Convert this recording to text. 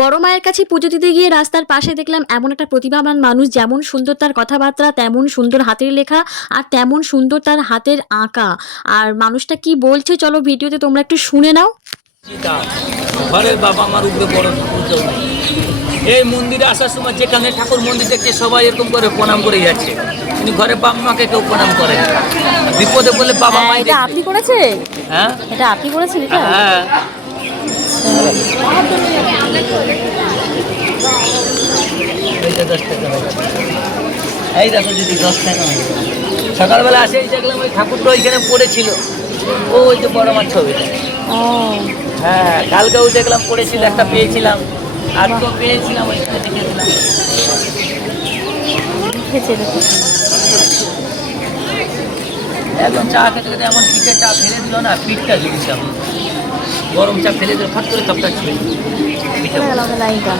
বড় মায়ের কাছে পুজো দিতে গিয়ে রাস্তার পাশে দেখলাম এমন একটা প্রতিভাবান মানুষ, যেমন সুন্দর তার কথাবার্তা, তেমন সুন্দর হাতের লেখা, আর তেমন সুন্দর তার হাতের আঁকা। আর মানুষটা কি বলছে চলো ভিডিওতে তোমরা একটু শুনে নাও। ঘরের বাবা আমার উপরে বড় ঠাকুর নেই। এই মন্দিরে আসার সময় যেখানে ঠাকুর মন্দির দেখছে সবাই এরকম করে প্রণাম করে যাচ্ছে, কিন্তু ঘরে বাবা মাকে কেউ প্রণাম করে না। বিপদে বলে বাবা মা এটা আপনি করেছেন? হ্যাঁ এটা আপনি করেছেন এটা? হ্যাঁ। এইটা 10 টাকা হয়েছে। এই দেখো যদি 10 টাকা হয়। সকালবেলা আসেই দেখলাম ওই ঠাকুরটা ওইখানে পড়েছিল, ওই যে বড় মাছ ছবিটা। ও হ্যাঁ, কালকেও দেখলাম পড়েছিল, একটা পেয়েছিলাম, আজকেও পেয়েছিলাম, ওইখানে দেখেছিলাম। লিখেছে দেখো। একদম চা খেতে খেতে এমন পিঠে চা ফেলে দিল না, পিঠটা ঝুলছে। গরম চা ফেলে দিল, ফাট করে কাপটা ছুঁয়ে লাইনটা